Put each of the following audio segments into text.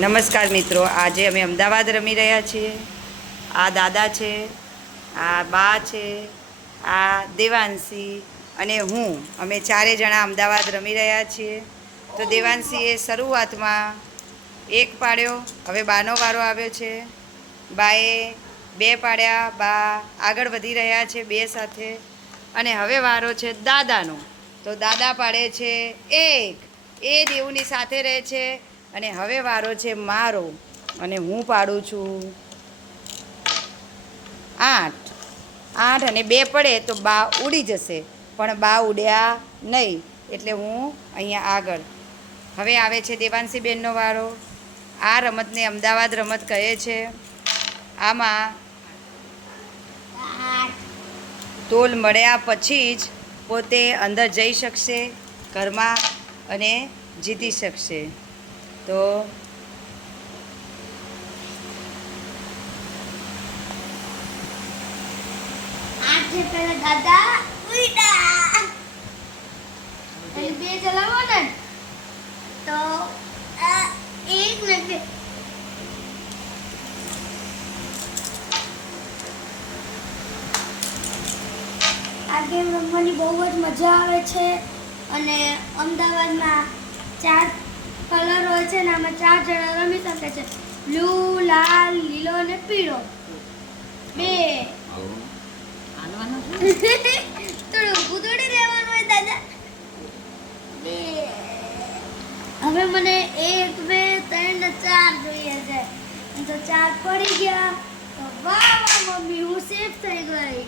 નમસ્કાર મિત્રો, આજે અમે અમદાવાદ રમી રહ્યા છીએ। આ દાદા છે, આ બા છે, આ દેવાંશી અને હું, અમે ચારે જણા અમદાવાદ રમી રહ્યા છીએ। તો દેવાંશીએ શરૂઆતમાં એક પાડ્યો, હવે બાનો વારો આવ્યો છે। બાએ બે પાડ્યા, બા આગળ વધી રહ્યા છે બે સાથે। અને હવે વારો છે દાદાનો, તો દાદા પાડે છે એક, એ દેવની સાથે રહે છે। અને હવે વારો છે મારો, અને હું પાડું છું 8। અને 2 પડે તો બા ઉડી જશે, પણ બા ઉડ્યા નહીં, એટલે હું અહીંયા આગળ। હવે આવે છે દેવાંશી બેનનો વારો। આ રમતને અમદાવાદ રમત કહે છે। આમાં તોલ મળ્યા પછી જ પોતે અંદર જઈ શકશે ઘરમાં અને જીતી શકશે। તો આજે પહેલા દાદા ઉડા અને 2 ચલાવો ને તો એક ને 2 આ ગેમ રમવાની બહુ જ મજા આવે છે। અને અમદાવાદમાં 4 કલર હોય છે ને આમાં 4 જણા રમી શકે છે। બ્લુ, લાલ, લીલો અને પીળો। 2 થોડું ઉતોડી રહેવાનું હોય દાદા। 2 હવે મને 1 2 3 ને 4 જોઈએ છે, તો 4 પડી ગયા। તો વાહ વાહ મમ્મી, હું સેફ થઈ ગઈ।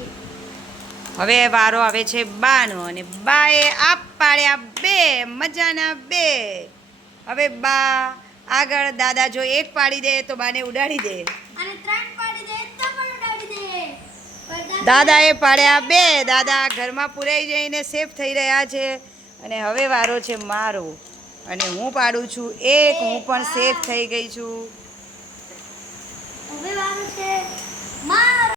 હવે વારો આવે છે બાનો, અને બાએ આપ પાડ્યા 2, મજાના 2। હવે બા આગળ, દાદા જો 1 પાડી દે તો બાને ઉડાડી દે, અને 3 પાડી દે તો પણ ઉડાડી દે। દાદાએ પાડ્યા 2, દાદા ઘરમાં પુરાઈ જઈને સેફ થઈ રહ્યા છે। અને હવે વારો છે મારો, અને હું પાડું છું 1, હું પણ સેફ થઈ ગઈ છું। હવે વારો છે મારો।